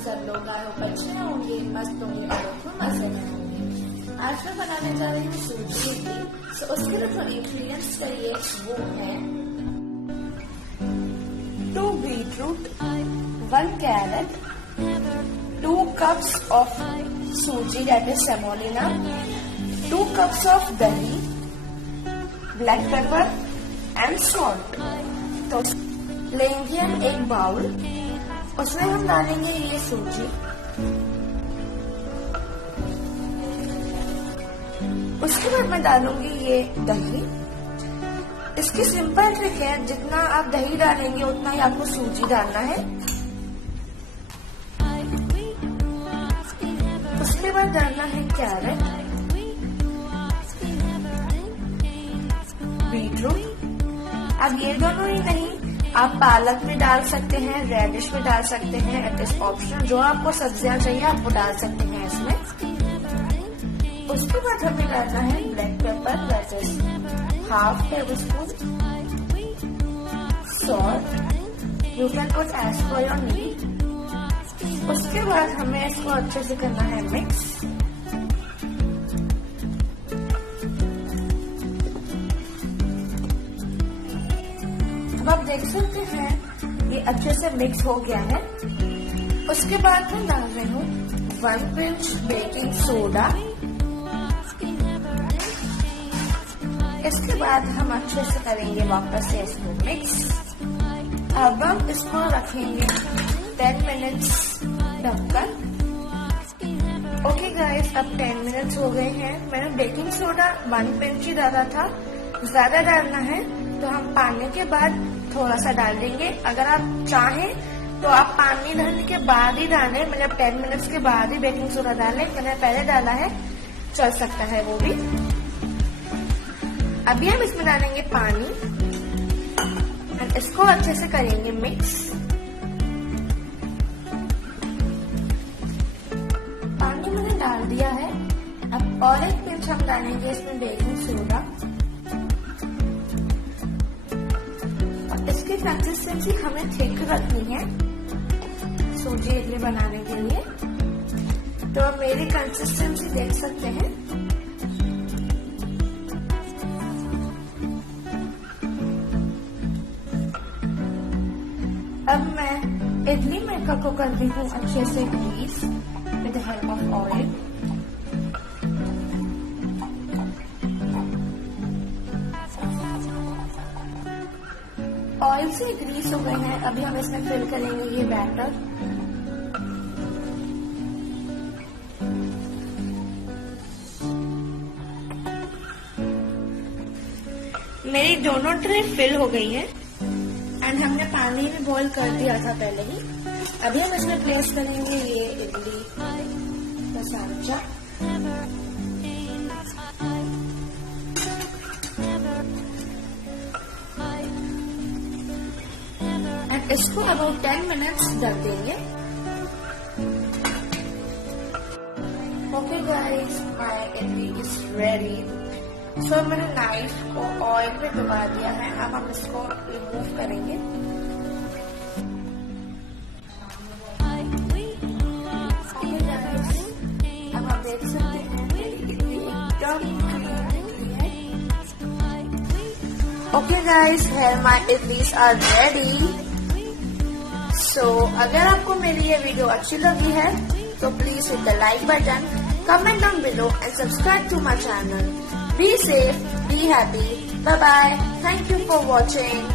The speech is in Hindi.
सब लोग आए हो बच्चे होंगे, मस्त होंगे और खूब मजे में होंगे। आज मैं बनाने जा रही हूँ सूजी इडली। तो उसके लिए जो इंग्रेडिएंट्स चाहिए वो है 2 beetroot, 1 carat, 2 cups of Suji that is Semolina, 2 cups of Dahi, black pepper and salt। तो लेंगे हम एक बाउल, उसमें हम डालेंगे ये सूजी, उसके बाद मैं डालूंगी ये दही। इसकी सिंपल ट्रिक है, जितना आप दही डालेंगे उतना ही आपको सूजी डालना है। उसके बाद डालना है कैरेट, बीटरूट। अब ये दोनों ही नहीं, आप पालक भी डाल सकते हैं, रेडिश भी डाल सकते हैं, इट इज ऑप्शनल। जो आपको सब्जियां चाहिए आप वो डाल सकते हैं इसमें। उसके बाद हमें डालना है black pepper that is half tablespoon, salt you can put as per your need. उसके बाद हमें इसको अच्छे से करना है मिक्स। अब आप देख सकते हैं ये अच्छे से मिक्स हो गया है। उसके बाद मैं डाल रही हूँ 1 pinch बेकिंग सोडा। इसके बाद हम अच्छे से करेंगे वापस से इसको मिक्स। अब हम इसको रखेंगे 10 मिनट्स ढककर। ओके गाइस, अब 10 मिनट्स हो गए हैं। मैंने बेकिंग सोडा 1 pinch ही डाला था, ज्यादा डालना है तो हम पानी के बाद थोड़ा सा डाल देंगे। अगर आप चाहें तो आप पानी डालने के बाद ही डालें, मतलब 10 मिनट्स के बाद ही बेकिंग सोडा डालें। मैंने पहले डाला है, चल सकता है वो भी। अभी हम इसमें डालेंगे पानी और इसको अच्छे से करेंगे मिक्स। पानी मैंने डाल दिया है। अब और 1 pinch हम डालेंगे इसमें बेकिंग सोडा। और इसकी कंसिस्टेंसी हमें थिक रखनी है सूजी इडली बनाने के लिए। तो आप मेरी कंसिस्टेंसी देख सकते हैं। अब मैं इडली मेकर को कर दी हूँ अच्छे से grease with the help of oil. Oil से ग्रीस हो गए हैं। अभी हम इसमें फिल करेंगे ये बैटर। मेरी दोनों ट्रे फिल हो गई है एंड हमने पानी भी बॉईल कर दिया था पहले ही। अभी हम इसमें प्लेस करेंगे ये इडली का सांचा। एंड इसको अबाउट 10 मिनट्स ढक देंगे। Okay guys, my idli is ready. So मैंने नाइफ को ऑयल में डुबा दिया है। अब हम इसको रिमूव करेंगे। अब आप देख सकते हैं मेरी इडली एकदम क्रीमी है। Okay guys, here my idlis are ready. So अगर आपको मेरी ये वीडियो अच्छी लगी है तो please hit the like button, comment down below and subscribe to my channel. Be safe, be happy. Bye bye. Thank you for watching.